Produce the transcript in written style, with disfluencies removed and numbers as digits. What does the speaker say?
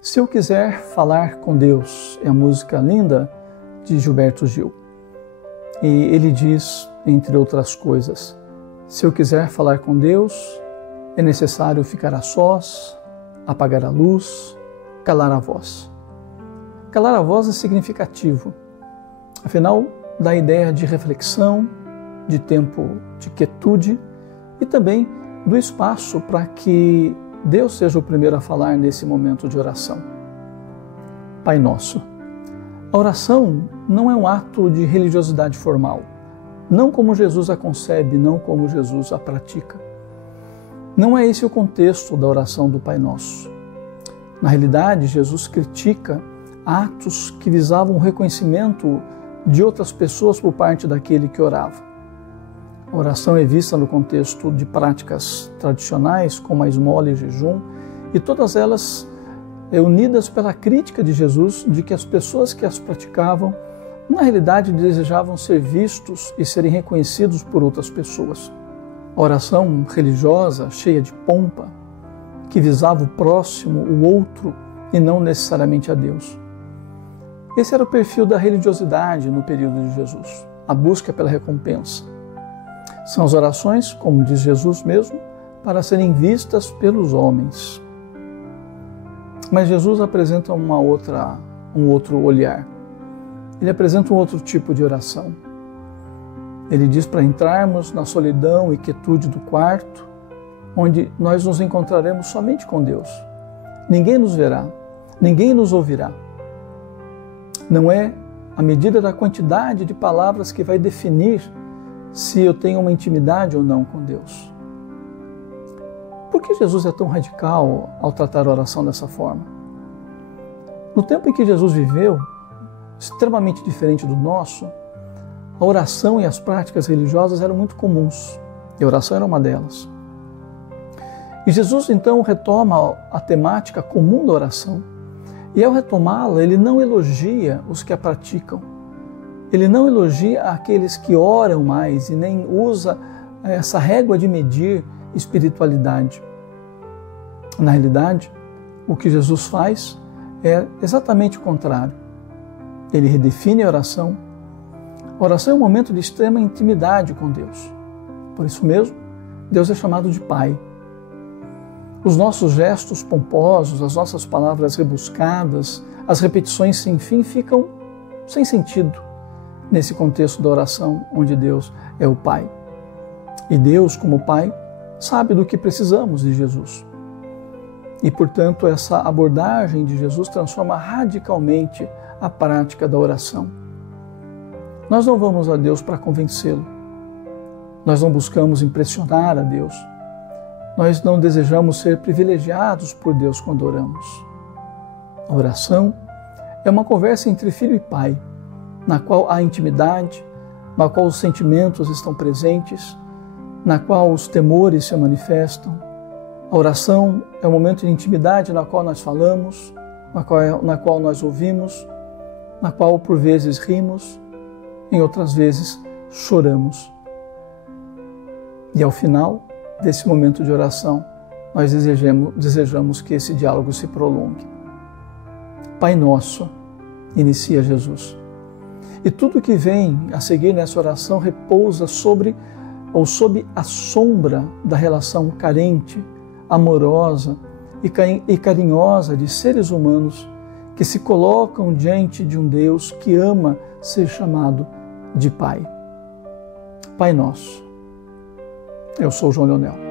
Se eu quiser falar com Deus, é a música linda de Gilberto Gil. E ele diz, entre outras coisas, se eu quiser falar com Deus, é necessário ficar a sós, apagar a luz, calar a voz. Calar a voz é significativo, afinal, dá a ideia de reflexão, de tempo de quietude e também do espaço para que Deus seja o primeiro a falar nesse momento de oração. Pai Nosso. A oração não é um ato de religiosidade formal, não como Jesus a concebe, não como Jesus a pratica. Não é esse o contexto da oração do Pai Nosso. Na realidade, Jesus critica atos que visavam o reconhecimento de outras pessoas por parte daquele que orava. A oração é vista no contexto de tradicionais, como a esmola e jejum, e todas elas unidas pela crítica de Jesus de que as pessoas que as praticavam, na realidade, desejavam ser vistos e serem reconhecidos por outras pessoas. A oração religiosa, cheia de pompa, que visava o próximo, o outro, e não necessariamente a Deus. Esse era o perfil da religiosidade no período de Jesus, a busca pela recompensa. São as orações, como diz Jesus mesmo, para serem vistas pelos homens. Mas Jesus apresenta um outro olhar. Ele apresenta um outro tipo de oração. Ele diz para entrarmos na solidão e quietude do quarto, onde nós nos encontraremos somente com Deus. Ninguém nos verá, ninguém nos ouvirá. Não é a medida da quantidade de palavras que vai definir se eu tenho uma intimidade ou não com Deus. Por que Jesus é tão radical ao tratar a oração dessa forma? No tempo em que Jesus viveu, extremamente diferente do nosso, a oração e as práticas religiosas eram muito comuns, e a oração era uma delas. E Jesus então retoma a temática comum da oração, e ao retomá-la, ele não elogia os que a praticam, ele não elogia aqueles que oram mais e nem usa essa régua de medir espiritualidade. Na realidade, o que Jesus faz é exatamente o contrário. Ele redefine a oração. A oração é um momento de extrema intimidade com Deus. Por isso mesmo, Deus é chamado de Pai. Os nossos gestos pomposos, as nossas palavras rebuscadas, as repetições sem fim ficam sem sentido nesse contexto da oração onde Deus é o Pai. E Deus, como Pai, sabe do que precisamos de Jesus. E, portanto, essa abordagem de Jesus transforma radicalmente a prática da oração. Nós não vamos a Deus para convencê-lo. Nós não buscamos impressionar a Deus. Nós não desejamos ser privilegiados por Deus quando oramos. A oração é uma conversa entre filho e pai, na qual há intimidade, na qual os sentimentos estão presentes, na qual os temores se manifestam. A oração é um momento de intimidade na qual nós falamos, na qual nós ouvimos, na qual por vezes rimos, em outras vezes choramos. E ao final desse momento de oração, nós desejamos que esse diálogo se prolongue. Pai Nosso, inicia Jesus. E tudo que vem a seguir nessa oração repousa sobre ou sob a sombra da relação carente, amorosa e carinhosa de seres humanos que se colocam diante de um Deus que ama ser chamado de Pai. Pai Nosso. Eu sou João Leonel.